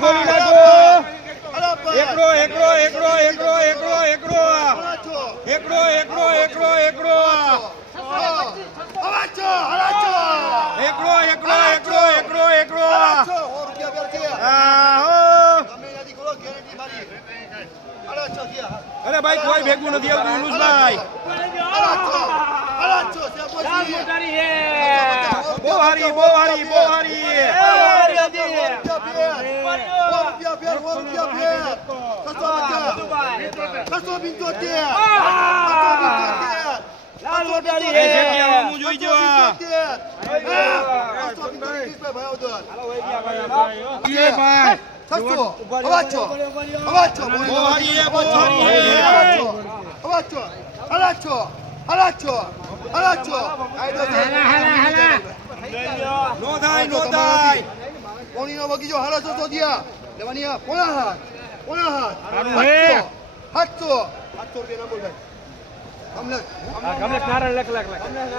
ગોળી નાખો. એકડો એકડો એકડો એકડો એકડો એકડો એકડો એકડો એકડો એકડો એકડો એકડો એકડો એકડો એકડો અરે ભાઈ કોઈ ભેગું નથી આવતું યુનુસભાઈ. બહુ હારી બહુ હારી બહુ હારી. કોણીનો બગીચો હાલો 600 દિયા લેવાની આ પોણા હાથ 700 રૂપિયા ના બોલ ભાઈ. કમલેશ નારાયણ લખ લખ લખ